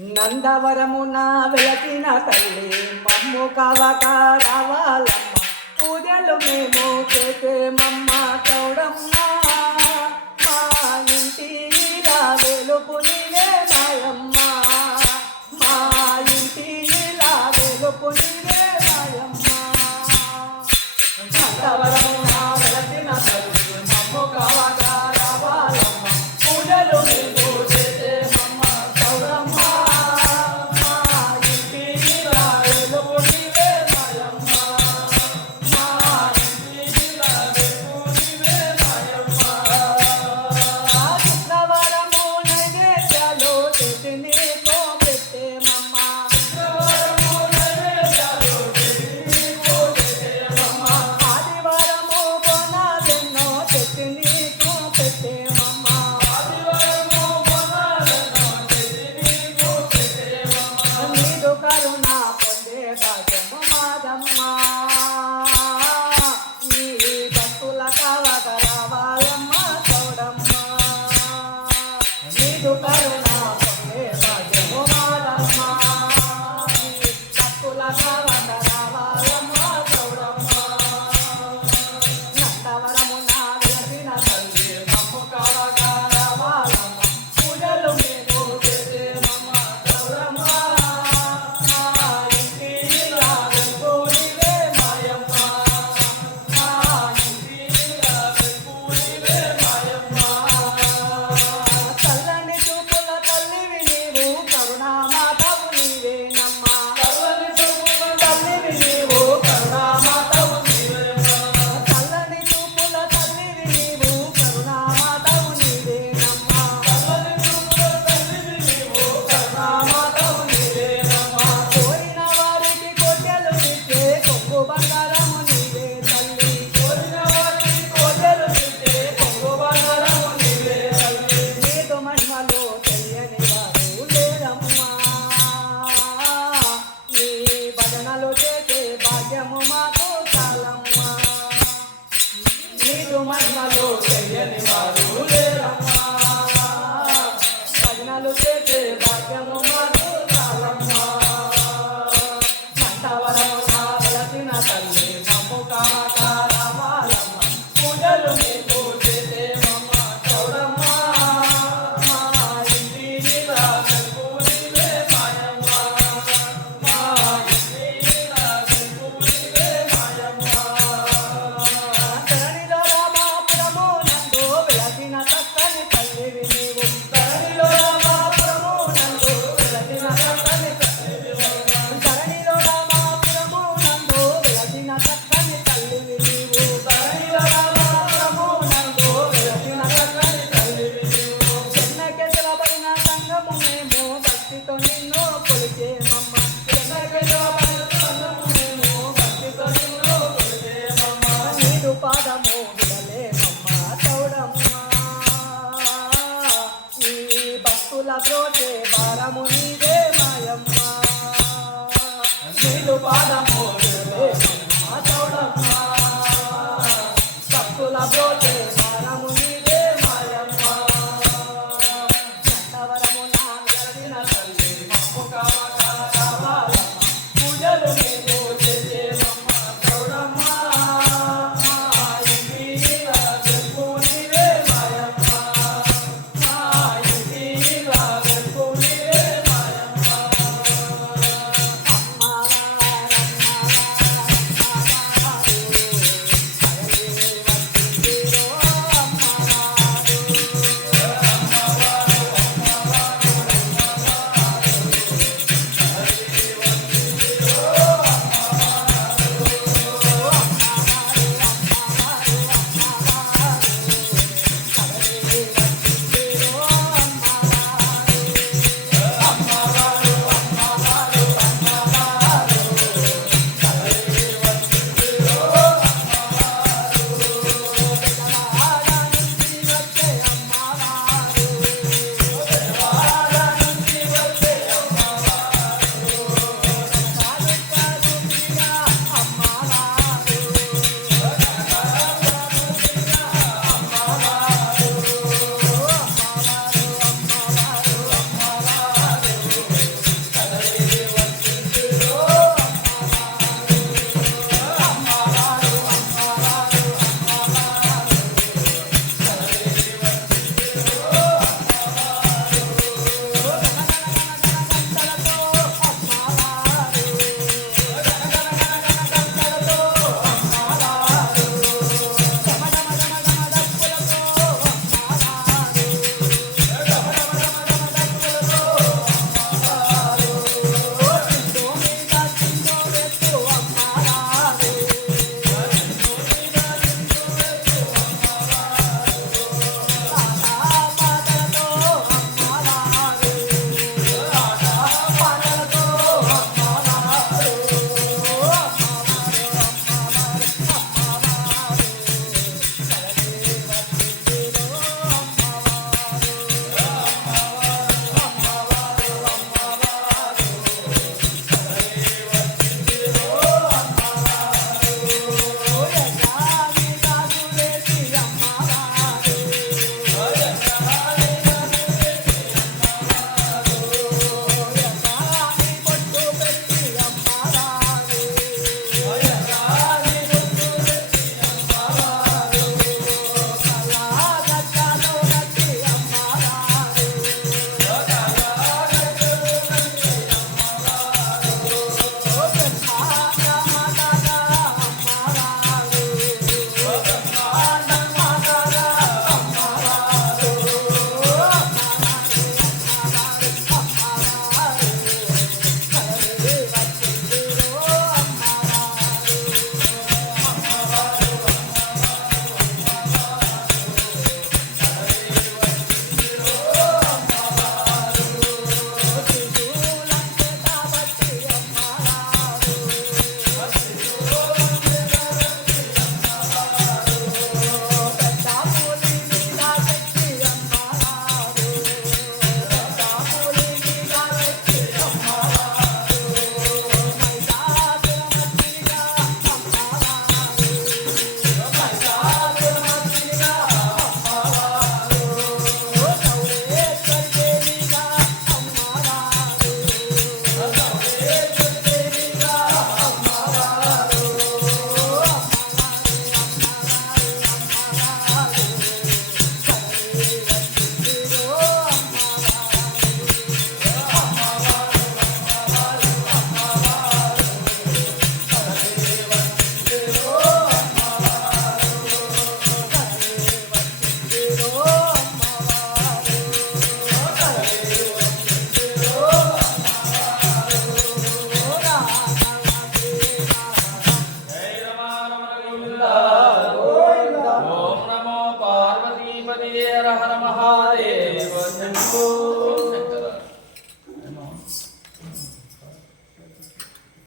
నందవరమున వెలకిన తల్లి మమ్ము కవక రావాలమ్మ పూజలు మేము చేసేమమ్మ చౌడమ్మ. మా ఇంటి రావేలుపు నీవే నాయమ్మ Sunday. বাবা